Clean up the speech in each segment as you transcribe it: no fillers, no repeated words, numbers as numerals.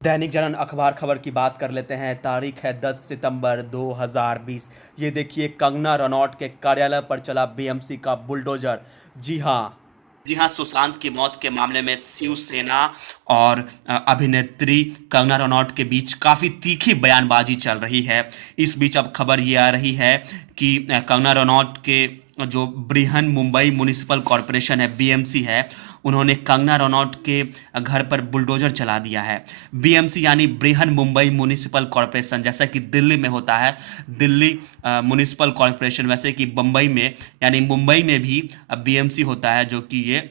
दैनिक जागरण अखबार खबर की बात कर लेते हैं। तारीख है 10 सितंबर 2020। ये देखिए, कंगना रनौत के कार्यालय पर चला बीएमसी का बुलडोजर। जी हाँ, जी हाँ, सुशांत की मौत के मामले में शिवसेना और अभिनेत्री कंगना रनौत के बीच काफी तीखी बयानबाजी चल रही है। इस बीच अब खबर ये आ रही है कि कंगना रनौत के जो बृहन मुंबई म्युनिसिपल कॉरपोरेशन है, बीएमसी है, उन्होंने कंगना रनौत के घर पर बुलडोजर चला दिया है। बीएमसी यानी बृहन मुंबई म्युनिसिपल कॉरपोरेशन, जैसा कि दिल्ली में होता है दिल्ली म्युनिसिपल कॉरपोरेशन, वैसे कि बम्बई में यानी मुंबई में भी बीएमसी होता है, जो कि ये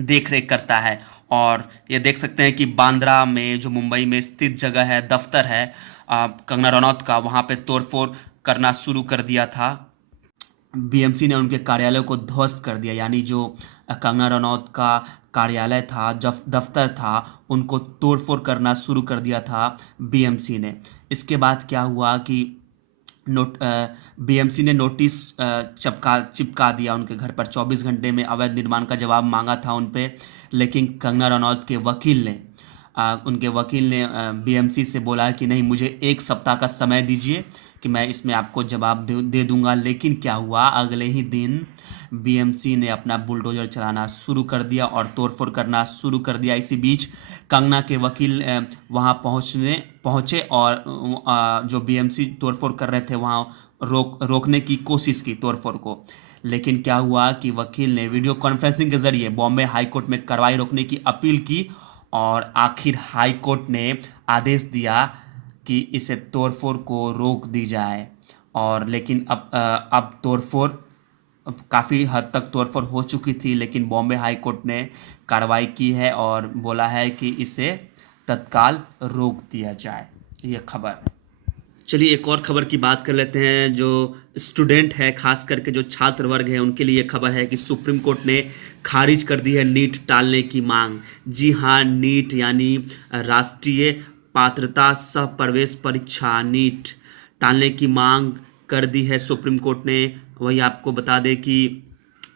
देख रेख करता है। और ये देख सकते हैं कि बांद्रा में, जो मुंबई में स्थित जगह है, दफ्तर है कंगना रनौत का, वहाँ पे तोड़फोड़ करना शुरू कर दिया था। बीएमसी ने उनके कार्यालय को ध्वस्त कर दिया, यानी जो कंगना रनौत का कार्यालय था, दफ्तर था, उनको तोड़फोड़ करना शुरू कर दिया था बीएमसी ने। इसके बाद क्या हुआ कि बीएमसी ने नोटिस चिपका दिया उनके घर पर। 24 घंटे में अवैध निर्माण का जवाब मांगा था उन पे, लेकिन कंगना रनौत के वकील ने उनके वकील ने बीएमसी से बोला कि नहीं, मुझे 1 सप्ताह का समय दीजिए कि मैं इसमें आपको जवाब दे दूंगा। लेकिन क्या हुआ, अगले ही दिन बीएमसी ने अपना बुलडोजर चलाना शुरू कर दिया और तोड़फोड़ करना शुरू कर दिया। इसी बीच कंगना के वकील वहां पहुंचे और जो बीएमसी तोड़फोड़ कर रहे थे वहां रोकने की कोशिश की तोड़फोड़ को। लेकिन क्या हुआ कि वकील ने वीडियो कॉन्फ्रेंसिंग के जरिए बॉम्बे हाई कोर्ट में कार्रवाई रोकने की अपील की और आखिर हाई कोर्ट ने आदेश दिया कि इसे तोड़फोड़ को रोक दी जाए। और लेकिन अब तोड़फोड़ काफ़ी हद तक तोड़फोड़ हो चुकी थी, लेकिन बॉम्बे हाई कोर्ट ने कार्रवाई की है और बोला है कि इसे तत्काल रोक दिया जाए। ये खबर है। चलिए एक और खबर की बात कर लेते हैं। जो स्टूडेंट है, खास करके जो छात्र वर्ग है, उनके लिए खबर है कि सुप्रीम कोर्ट ने खारिज कर दी है नीट टालने की मांग। जी हाँ, नीट यानी राष्ट्रीय पात्रता सह प्रवेश परीक्षा, नीट टालने की मांग कर दी है सुप्रीम कोर्ट ने। वही आपको बता दें कि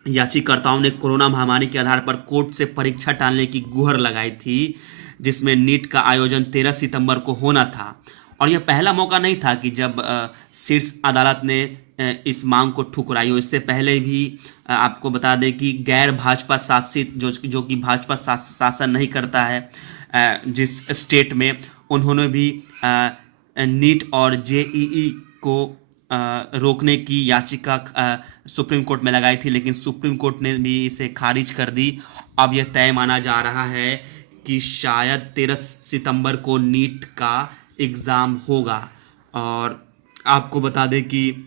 याचिकाकर्ताओं ने कोरोना महामारी के आधार पर कोर्ट से परीक्षा टालने की गुहार लगाई थी, जिसमें नीट का आयोजन 13 सितंबर को होना था। और यह पहला मौका नहीं था कि जब शीर्ष अदालत ने इस मांग को ठुकराई हो। इससे पहले भी आपको बता दें कि गैर भाजपा शासित, जो कि भाजपा शासन नहीं करता है जिस स्टेट में, उन्होंने भी नीट और जेईई को रोकने की याचिका सुप्रीम कोर्ट में लगाई थी, लेकिन सुप्रीम कोर्ट ने भी इसे खारिज कर दी। अब यह तय माना जा रहा है कि शायद 13 सितंबर को नीट का एग्ज़ाम होगा। और आपको बता दें कि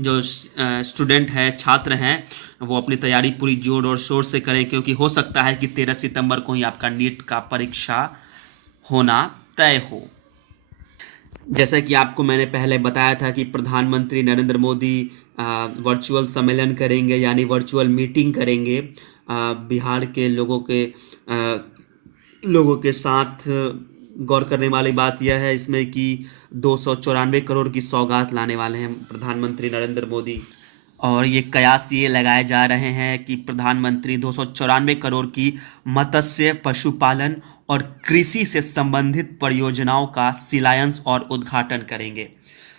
जो स्टूडेंट हैं, छात्र हैं, वो अपनी तैयारी पूरी जोर और शोर से करें, क्योंकि हो सकता है कि 13 सितंबर को ही आपका नीट का परीक्षा होना तय हो। जैसा कि आपको मैंने पहले बताया था कि प्रधानमंत्री नरेंद्र मोदी वर्चुअल सम्मेलन करेंगे, यानी वर्चुअल मीटिंग करेंगे बिहार के लोगों के साथ। गौर करने वाली बात यह है इसमें कि 294 करोड़ की सौगात लाने वाले हैं प्रधानमंत्री नरेंद्र मोदी। और ये कयास ये लगाए जा रहे हैं कि प्रधानमंत्री 294 करोड़ की मत्स्य, पशुपालन और कृषि से संबंधित परियोजनाओं का शिलान्यास और उद्घाटन करेंगे।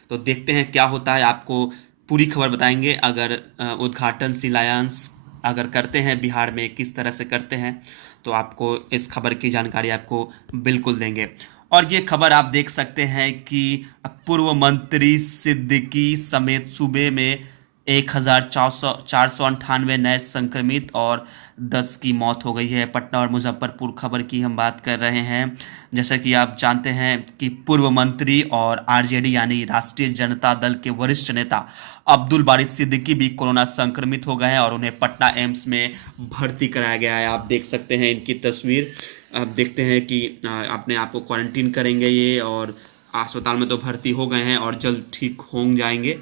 तो देखते हैं क्या होता है, आपको पूरी खबर बताएंगे। अगर उद्घाटन, शिलान्यास अगर करते हैं बिहार में, किस तरह से करते हैं, तो आपको इस खबर की जानकारी आपको बिल्कुल देंगे। और ये खबर आप देख सकते हैं कि पूर्व मंत्री सिद्दीकी समेत सूबे में 1498 नए संक्रमित और 10 की मौत हो गई है। पटना और मुजफ्फरपुर खबर की हम बात कर रहे हैं। जैसा कि आप जानते हैं कि पूर्व मंत्री और आरजेडी यानी राष्ट्रीय जनता दल के वरिष्ठ नेता अब्दुल बारी सिद्दीकी भी कोरोना संक्रमित हो गए हैं और उन्हें पटना एम्स में भर्ती कराया गया है। आप देख सकते हैं इनकी तस्वीर। आप देखते हैं कि अपने आप को क्वारंटीन करेंगे ये, और अस्पताल में तो भर्ती हो गए हैं और जल्द ठीक हो जाएंगे,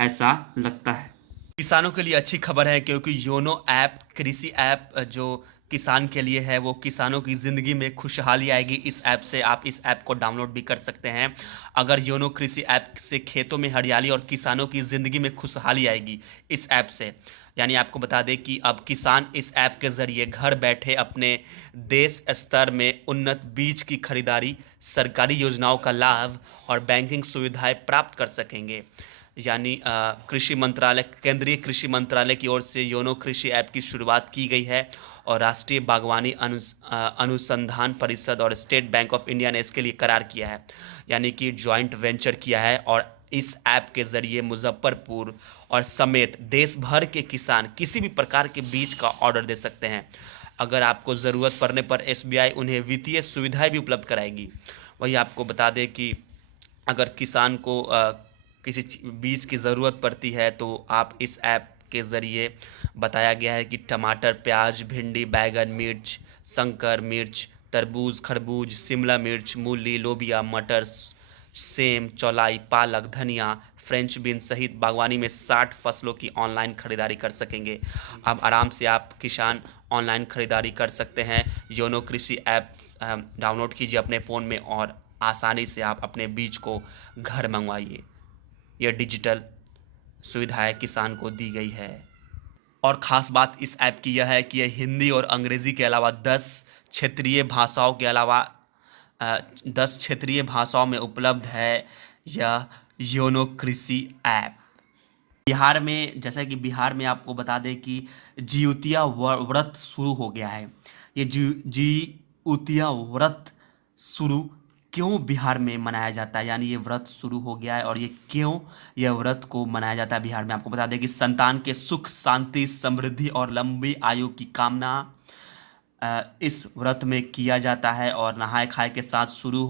ऐसा लगता है। किसानों के लिए अच्छी खबर है, क्योंकि योनो ऐप, कृषि ऐप जो किसान के लिए है, वो किसानों की ज़िंदगी में खुशहाली आएगी इस ऐप से। आप इस ऐप को डाउनलोड भी कर सकते हैं। अगर योनो कृषि ऐप से खेतों में हरियाली और किसानों की ज़िंदगी में खुशहाली आएगी इस ऐप से। यानी आपको बता दें कि अब किसान इस ऐप के ज़रिए घर बैठे अपने देश स्तर में उन्नत बीज की खरीदारी, सरकारी योजनाओं का लाभ और बैंकिंग सुविधाएं प्राप्त कर सकेंगे। यानी कृषि मंत्रालय, केंद्रीय कृषि मंत्रालय की ओर से योनो कृषि ऐप की शुरुआत की गई है और राष्ट्रीय बागवानी अनुसंधान परिषद और स्टेट बैंक ऑफ इंडिया ने इसके लिए करार किया है, यानी कि जॉइंट वेंचर किया है। और इस ऐप के ज़रिए मुजफ्फरपुर और समेत देश भर के किसान किसी भी प्रकार के बीज का ऑर्डर दे सकते हैं। अगर आपको ज़रूरत पड़ने पर एसबीआई उन्हें वित्तीय सुविधाएं भी उपलब्ध कराएगी। वही आपको बता दें कि अगर किसान को किसी बीज की ज़रूरत पड़ती है तो आप इस ऐप के ज़रिए बताया गया है कि टमाटर, प्याज, भिंडी, बैगन, मिर्च, शंकर मिर्च, तरबूज, खरबूज, शिमला मिर्च, मूली, लोबिया, मटर, सेम, चौलाई, पालक, धनिया, फ्रेंच बीन सहित बागवानी में 60 फसलों की ऑनलाइन खरीदारी कर सकेंगे। अब आराम से आप किसान ऑनलाइन खरीदारी कर सकते हैं। योनो कृषि ऐप डाउनलोड कीजिए अपने फ़ोन में और आसानी से आप अपने बीज को घर मंगवाइए। यह डिजिटल सुविधाएं किसान को दी गई है। और ख़ास बात इस ऐप की यह है कि यह हिंदी और अंग्रेज़ी के अलावा 10 क्षेत्रीय भाषाओं के अलावा 10 क्षेत्रीय भाषाओं में उपलब्ध है यह योनो कृषि ऐप। बिहार में, जैसा कि बिहार में आपको बता दें कि जिउतिया व्रत शुरू हो गया है। ये जिउतिया व्रत शुरू क्यों बिहार में मनाया जाता है, यानी ये व्रत शुरू हो गया है और ये क्यों यह व्रत को मनाया जाता है बिहार में, आपको बता दें कि संतान के सुख, शांति, समृद्धि और लंबी आयु की कामना इस व्रत में किया जाता है और नहाय खाए के साथ शुरू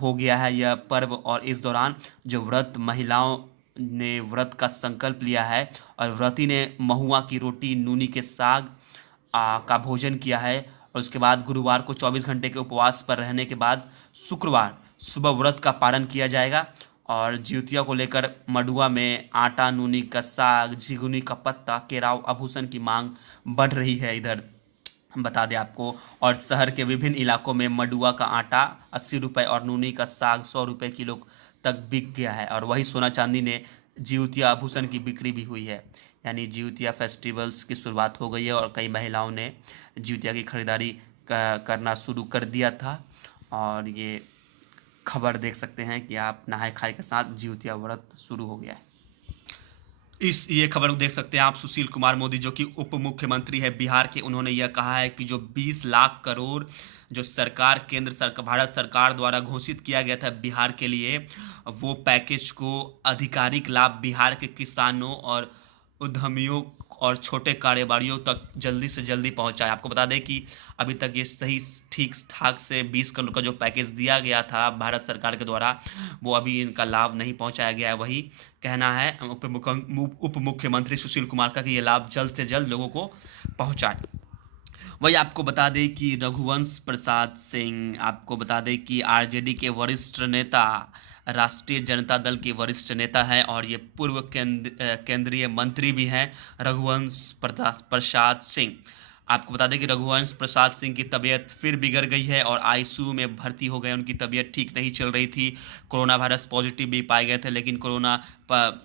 हो गया है यह पर्व। और इस दौरान जो व्रत महिलाओं ने व्रत का संकल्प लिया है और व्रती ने महुआ की रोटी, नूनी के साग का भोजन किया है और उसके बाद गुरुवार को 24 घंटे के उपवास पर रहने के बाद शुक्रवार सुबह व्रत का पारण किया जाएगा। और जिउतिया को लेकर मडुआ में आटा, नूनी का साग, झिगुनी का पत्ता, केराव आभूषण की मांग बढ़ रही है इधर, बता दें आपको। और शहर के विभिन्न इलाकों में मडुआ का आटा 80 रुपये और नूनी का साग 100 रुपये किलो तक बिक गया है। और वही सोना चांदी ने जिउतिया आभूषण की बिक्री भी हुई है। यानी जिउतिया फेस्टिवल्स की शुरुआत हो गई है और कई महिलाओं ने जिउतिया की खरीदारी करना शुरू कर दिया था। और ये खबर देख सकते हैं कि आप नहाय खाए के साथ जिउतिया व्रत शुरू हो गया है। ये खबर को देख सकते हैं आप, सुशील कुमार मोदी जो कि उप मुख्यमंत्री है बिहार के, उन्होंने यह कहा है कि जो 20 लाख करोड़ जो सरकार, केंद्र सरकार, भारत सरकार द्वारा घोषित किया गया था बिहार के लिए, वो पैकेज को आधिकारिक लाभ बिहार के किसानों और उद्यमियों और छोटे कारोबारियों तक जल्दी से जल्दी पहुंचाए। आपको बता दें कि अभी तक ये सही ठीक ठाक से 20 करोड़ का जो पैकेज दिया गया था भारत सरकार के द्वारा, वो अभी इनका लाभ नहीं पहुंचाया गया है। वही कहना है उप मुख्यमंत्री सुशील कुमार का कि ये लाभ जल्द से जल्द लोगों को पहुंचाए। वही आपको बता दें कि रघुवंश प्रसाद सिंह, आपको बता दें कि आरजेडी के वरिष्ठ नेता, राष्ट्रीय जनता दल के वरिष्ठ नेता हैं और ये पूर्व केंद्रीय मंत्री भी हैं, रघुवंश प्रसाद सिंह। आपको बता दें कि रघुवंश प्रसाद सिंह की तबीयत फिर बिगड़ गई है और आईसीयू में भर्ती हो गए। उनकी तबीयत ठीक नहीं चल रही थी, कोरोना वायरस पॉजिटिव भी पाए गए थे, लेकिन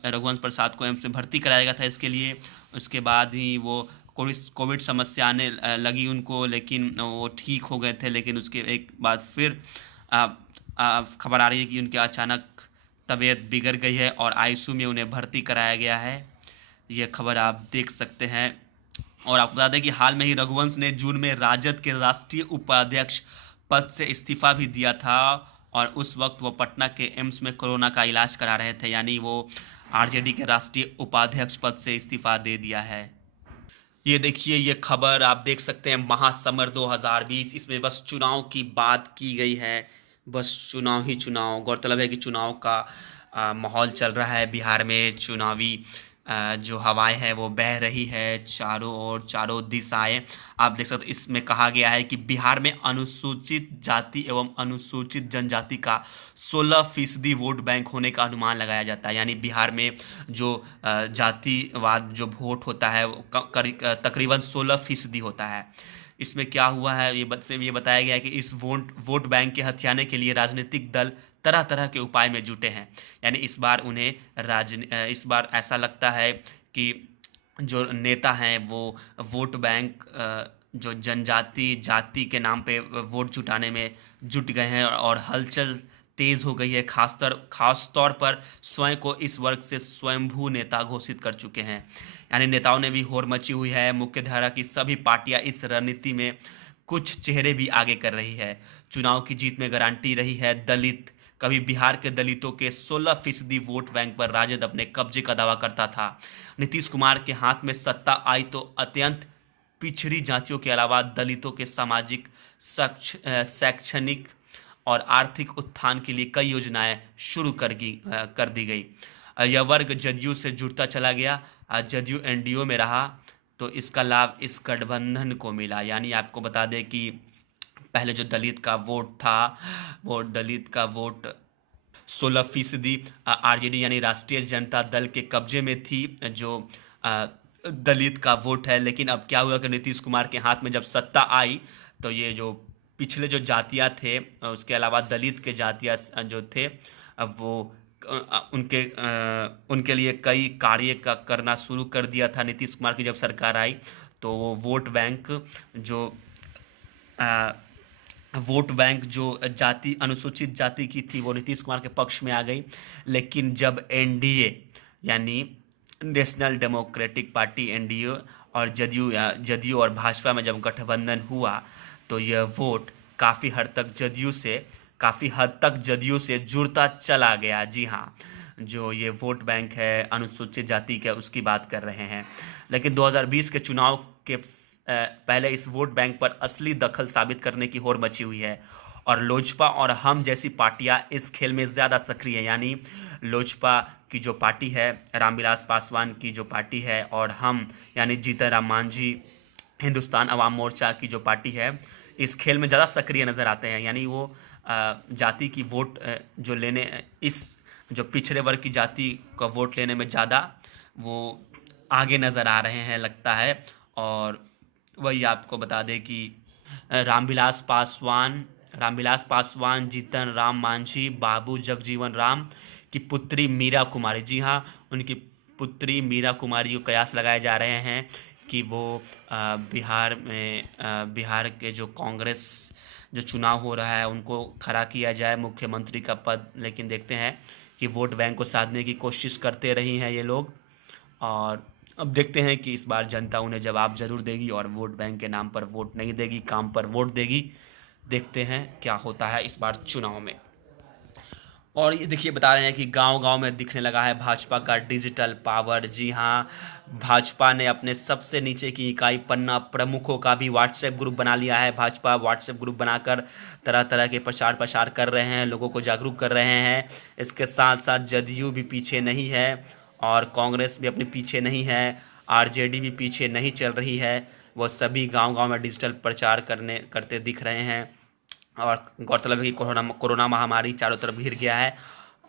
रघुवंश प्रसाद को एम्स में भर्ती कराया गया था इसके लिए। उसके बाद ही वो कोविड समस्या आने लगी उनको, लेकिन वो ठीक हो गए थे। लेकिन उसके एक बाद फिर खबर आ रही है कि उनके अचानक तबीयत बिगड़ गई है और आईसीयू में उन्हें भर्ती कराया गया है। ये खबर आप देख सकते हैं। और आपको बता दें कि हाल में ही रघुवंश ने जून में राजद के राष्ट्रीय उपाध्यक्ष पद से इस्तीफा भी दिया था और उस वक्त वो पटना के एम्स में कोरोना का इलाज करा रहे थे। यानी वो आरजेडी के राष्ट्रीय उपाध्यक्ष पद से इस्तीफा दे दिया है। ये देखिए, ये खबर आप देख सकते हैं, महासमर 2020, इसमें बस चुनाव की बात की गई है, बस चुनाव ही चुनाव। गौरतलब है कि चुनाव का माहौल चल रहा है बिहार में, चुनावी जो हवाएं हैं वो बह रही है चारों ओर, चारों दिशाएं आप देख सकते हो। इसमें कहा गया है कि बिहार में अनुसूचित जाति एवं अनुसूचित जनजाति का 16% वोट बैंक होने का अनुमान लगाया जाता है। यानी बिहार में जो जातिवाद जो वोट होता है वो तकरीबन 16% होता है। इसमें क्या हुआ है, ये बताया गया है कि इस वोट बैंक के हथियाने के लिए राजनीतिक दल तरह तरह के उपाय में जुटे हैं। यानी इस बार ऐसा लगता है कि जो नेता हैं वो वोट बैंक जो जनजाति जाति के नाम पे वोट जुटाने में जुट गए हैं और हलचल तेज हो गई है। खास तौर पर स्वयं को इस वर्ग से स्वयंभू नेता घोषित कर चुके हैं। यानी नेताओं ने भी होड़ मची हुई है। मुख्य धारा की सभी पार्टियां इस रणनीति में कुछ चेहरे भी आगे कर रही है। चुनाव की जीत में गारंटी रही है दलित। कभी बिहार के दलितों के 16% वोट बैंक पर राजद अपने कब्जे का दावा करता था। नीतीश कुमार के हाथ में सत्ता आई तो अत्यंत पिछड़ी जातियों के अलावा दलितों के सामाजिक शैक्षणिक और आर्थिक उत्थान के लिए कई योजनाएं शुरू कर दी गई। यह वर्ग जदयू से जुड़ता चला गया। जदयू एनडीओ में रहा तो इसका लाभ इस गठबंधन को मिला। यानी आपको बता दें कि पहले जो दलित का वोट था वो दलित का वोट 16% आरजेडी यानी राष्ट्रीय जनता दल के कब्जे में थी जो दलित का वोट है। लेकिन अब क्या हुआ कि नीतीश कुमार के हाथ में जब सत्ता आई तो ये जो पिछले जो जातियां थे उसके अलावा दलित के जातियां जो थे अब वो उनके लिए कई कार्य करना शुरू कर दिया था। नीतीश कुमार की जब सरकार आई तो वो जो अ, वोट बैंक जो जाति अनुसूचित जाति की थी वो नीतीश कुमार के पक्ष में आ गई। लेकिन जब एनडीए यानी नेशनल डेमोक्रेटिक पार्टी एनडीए और जदयू और भाजपा में जब गठबंधन हुआ तो यह वोट काफ़ी हद तक जदयू से जुड़ता चला गया। जी हाँ, जो ये वोट बैंक है अनुसूचित जाति का उसकी बात कर रहे हैं। लेकिन 2020 के चुनाव के पहले इस वोट बैंक पर असली दखल साबित करने की होड़ मची हुई है और लोजपा और हम जैसी पार्टियां इस खेल में ज़्यादा सक्रिय हैं। यानी लोजपा की जो पार्टी है, रामविलास पासवान की जो पार्टी है और हम यानी जीतन राम मांझी हिंदुस्तान अवाम मोर्चा की जो पार्टी है इस खेल में ज़्यादा सक्रिय नज़र आते हैं। यानी वो जाति की वोट जो लेने इस जो पिछड़े वर्ग की जाति का वोट लेने में ज़्यादा वो आगे नज़र आ रहे हैं लगता है। और वही आपको बता दें कि रामविलास पासवान जीतन राम मांझी बाबू जगजीवन राम की पुत्री मीरा कुमारी, जी हाँ, उनकी पुत्री मीरा कुमारी को कयास लगाए जा रहे हैं कि वो बिहार के जो कांग्रेस जो चुनाव हो रहा है उनको खड़ा किया जाए मुख्यमंत्री का पद। लेकिन देखते हैं कि वोट बैंक को साधने की कोशिश करते रही हैं ये लोग और अब देखते हैं कि इस बार जनता उन्हें जवाब जरूर देगी और वोट बैंक के नाम पर वोट नहीं देगी, काम पर वोट देगी। देखते हैं क्या होता है इस बार चुनाव में। और ये देखिए बता रहे हैं कि गांव-गांव में दिखने लगा है भाजपा का डिजिटल पावर। जी हाँ, भाजपा ने अपने सबसे नीचे की इकाई पन्ना प्रमुखों का भी व्हाट्सएप ग्रुप बना लिया है। भाजपा व्हाट्सएप ग्रुप बनाकर तरह-तरह के प्रचार प्रसार कर रहे हैं, लोगों को जागरूक कर रहे हैं। इसके साथ-साथ जदयू भी पीछे नहीं है और कांग्रेस भी अपने पीछे नहीं है, आरजेडी भी पीछे नहीं चल रही है। वो सभी गाँव-गाँव में डिजिटल प्रचार करते दिख रहे हैं। और गौरतलब है कि कोरोना महामारी चारों तरफ घिर गया है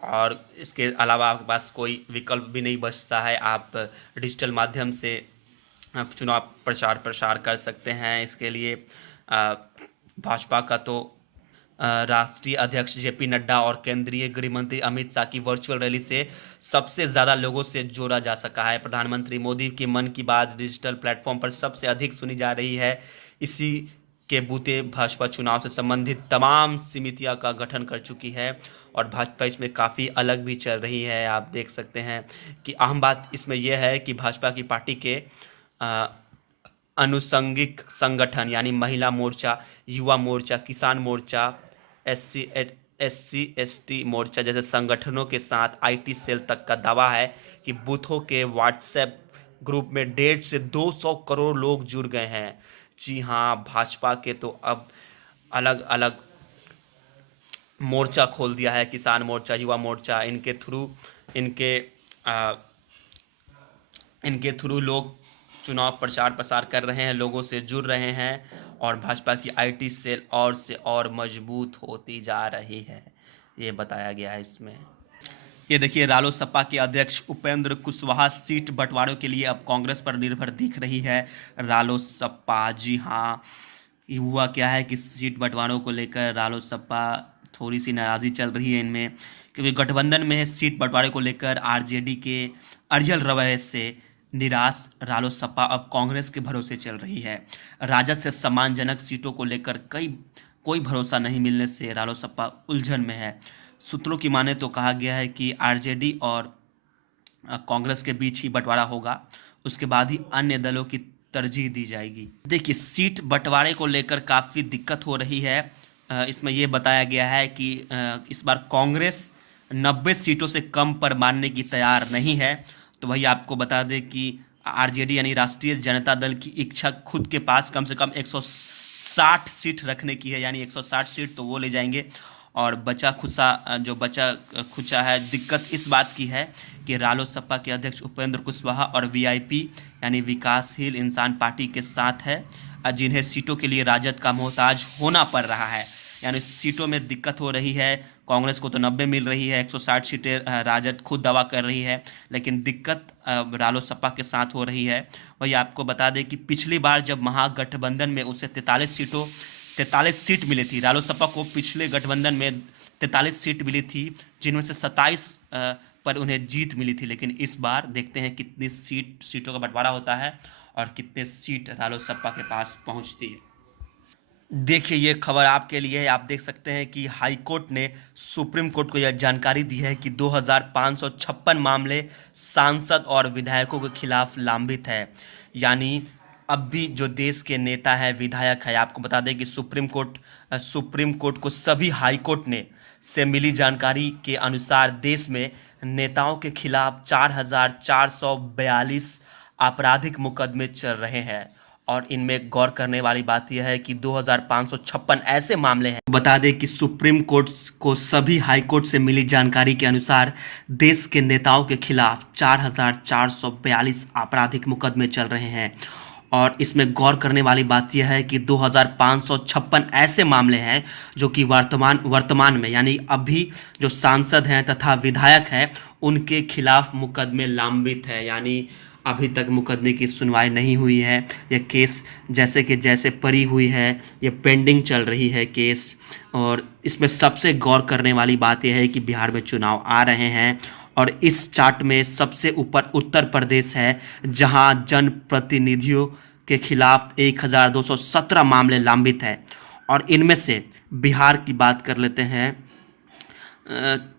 और इसके अलावा आपके पास कोई विकल्प भी नहीं बचता है। आप डिजिटल माध्यम से आप चुनाव प्रचार प्रसार कर सकते हैं। इसके लिए भाजपा का तो राष्ट्रीय अध्यक्ष जेपी नड्डा और केंद्रीय गृह मंत्री अमित शाह की वर्चुअल रैली से सबसे ज़्यादा लोगों से जोड़ा जा सका है। प्रधानमंत्री मोदी की मन की बात डिजिटल प्लेटफॉर्म पर सबसे अधिक सुनी जा रही है। इसी के बूते भाजपा चुनाव से संबंधित तमाम समितियां का गठन कर चुकी है और भाजपा इसमें काफ़ी अलग भी चल रही है। आप देख सकते हैं कि अहम बात इसमें यह है कि भाजपा की पार्टी के अनुषंगिक संगठन यानी महिला मोर्चा, युवा मोर्चा, किसान मोर्चा, SC ST मोर्चा जैसे संगठनों के साथ IT सेल तक का दावा है कि बूथों के व्हाट्सएप ग्रुप में 150 से 200 करोड़ लोग जुड़ गए हैं। जी हाँ, भाजपा के तो अब अलग अलग मोर्चा खोल दिया है, किसान मोर्चा, युवा मोर्चा, इनके इनके थ्रू लोग चुनाव प्रचार प्रसार कर रहे हैं, लोगों से जुड़ रहे हैं और भाजपा की IT सेल और से और मजबूत होती जा रही है, ये बताया गया है इसमें। ये देखिए रालोसपा के अध्यक्ष उपेंद्र कुशवाहा सीट बंटवारों के लिए अब कांग्रेस पर निर्भर दिख रही है। रालोसपा, जी हाँ, ये हुआ क्या है कि सीट बंटवारों को लेकर रालोसपा थोड़ी सी नाराज़ी चल रही है इनमें, क्योंकि गठबंधन में है। सीट बंटवारे को लेकर आरजेडी के अड़ियल रवैये से निराश रालोसपा अब कांग्रेस के भरोसे चल रही है। राजद से सम्मानजनक सीटों को लेकर कोई भरोसा नहीं मिलने से रालोसपा उलझन में है। सूत्रों की माने तो कहा गया है कि आरजेडी और कांग्रेस के बीच ही बंटवारा होगा, उसके बाद ही अन्य दलों की तरजीह दी जाएगी। देखिए, सीट बंटवारे को लेकर काफ़ी दिक्कत हो रही है। इसमें यह बताया गया है कि इस बार कांग्रेस 90 सीटों से कम पर मानने की तैयार नहीं है। तो वही आपको बता दें कि आरजेडी यानी राष्ट्रीय जनता दल की इच्छा खुद के पास कम से कम 160 सीट रखने की है, यानी 160 सीट तो वो ले जाएंगे। और बचा खुचा है, दिक्कत इस बात की है कि रालोसपा के अध्यक्ष उपेंद्र कुशवाहा और वीआईपी यानी विकासशील इंसान पार्टी के साथ है, जिन्हें सीटों के लिए राजद का मोहताज होना पड़ रहा है। यानी सीटों में दिक्कत हो रही है। कांग्रेस को तो 90 मिल रही है, 160 सीटें राजद खुद दावा कर रही है, लेकिन दिक्कत रालोसपा के साथ हो रही है। वही आपको बता दें कि पिछली बार जब महागठबंधन में उसे 43 सीट मिली थी, रालोसपा को पिछले गठबंधन में 43 सीट मिली थी, जिनमें से 27 पर उन्हें जीत मिली थी। लेकिन इस बार देखते हैं कितनी सीटों का बंटवारा होता है और कितने सीट रालोसपा के पास पहुंचती है। देखिए, ये खबर आपके लिए है। आप देख सकते हैं कि हाई कोर्ट ने सुप्रीम कोर्ट को यह जानकारी दी है कि 2556 मामले सांसद और विधायकों के खिलाफ लंबित है। यानी अब भी जो देश के नेता है, विधायक है, आपको बता दें कि सुप्रीम कोर्ट को सभी हाई कोर्ट ने से मिली जानकारी के अनुसार देश में नेताओं के खिलाफ 4442 आपराधिक मुकदमे चल रहे हैं। और इनमें गौर करने वाली बात यह है कि 2556 ऐसे मामले हैं। बता दें कि सुप्रीम कोर्ट को सभी हाई कोर्ट से मिली जानकारी के अनुसार देश के नेताओं के खिलाफ 4442 आपराधिक मुकदमे चल रहे हैं। और इसमें गौर करने वाली बात यह है कि 2556 ऐसे मामले हैं जो कि वर्तमान में यानी अभी जो सांसद हैं तथा विधायक हैं उनके खिलाफ मुकदमे लंबित है, यानी अभी तक मुकदमे की सुनवाई नहीं हुई है। यह केस जैसे पड़ी हुई है, ये पेंडिंग चल रही है केस। और इसमें सबसे गौर करने वाली बात यह है कि बिहार में चुनाव आ रहे हैं और इस चार्ट में सबसे ऊपर उत्तर प्रदेश है, जहां जनप्रतिनिधियों के खिलाफ 1217 मामले लंबित है। और इनमें से बिहार की बात कर लेते हैं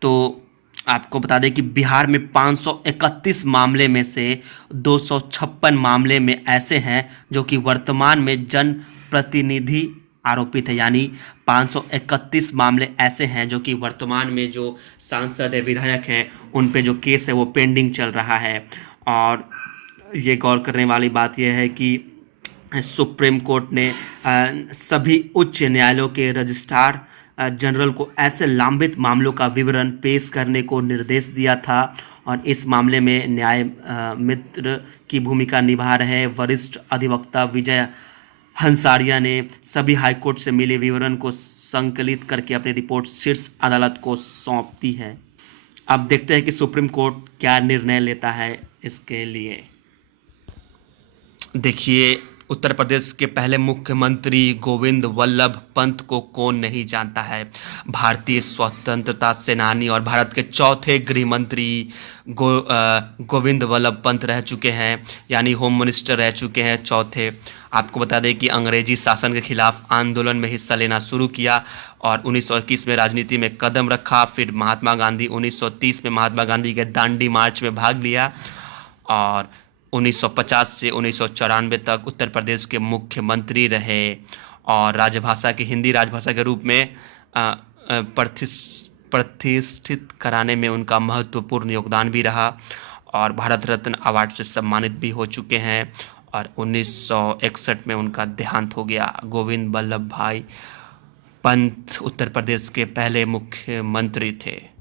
तो आपको बता दें कि बिहार में 531 मामले में से 256 मामले में ऐसे हैं जो कि वर्तमान में जनप्रतिनिधि आरोपित है। यानी 531 मामले ऐसे हैं जो कि वर्तमान में जो सांसद है, विधायक हैं, उन पे जो केस है वो पेंडिंग चल रहा है। और ये गौर करने वाली बात यह है कि सुप्रीम कोर्ट ने सभी उच्च न्यायालयों के रजिस्ट्रार जनरल को ऐसे लंबित मामलों का विवरण पेश करने को निर्देश दिया था। और इस मामले में न्याय मित्र की भूमिका निभा रहे वरिष्ठ अधिवक्ता विजय हंसारिया ने सभी हाईकोर्ट से मिले विवरण को संकलित करके अपनी रिपोर्ट शीर्ष अदालत को सौंप दी है। अब देखते हैं कि सुप्रीम कोर्ट क्या निर्णय लेता है इसके लिए। देखिए, उत्तर प्रदेश के पहले मुख्यमंत्री गोविंद वल्लभ पंत को कौन नहीं जानता है। भारतीय स्वतंत्रता सेनानी और भारत के चौथे गृह मंत्री गोविंद वल्लभ पंत रह चुके हैं, यानी होम मिनिस्टर रह चुके हैं चौथे। आपको बता दें कि अंग्रेजी शासन के खिलाफ आंदोलन में हिस्सा लेना शुरू किया और 1921 में राजनीति में कदम रखा। फिर महात्मा गांधी 1930 में महात्मा गांधी के दांडी मार्च में भाग लिया और 1950 से 1994 तक उत्तर प्रदेश के मुख्यमंत्री रहे। और राजभाषा की हिंदी राजभाषा के रूप में प्रतिष्ठित कराने में उनका महत्वपूर्ण योगदान भी रहा और भारत रत्न अवार्ड से सम्मानित भी हो चुके हैं। और 1961 में उनका देहांत हो गया। गोविंद वल्लभ भाई पंत उत्तर प्रदेश के पहले मुख्यमंत्री थे।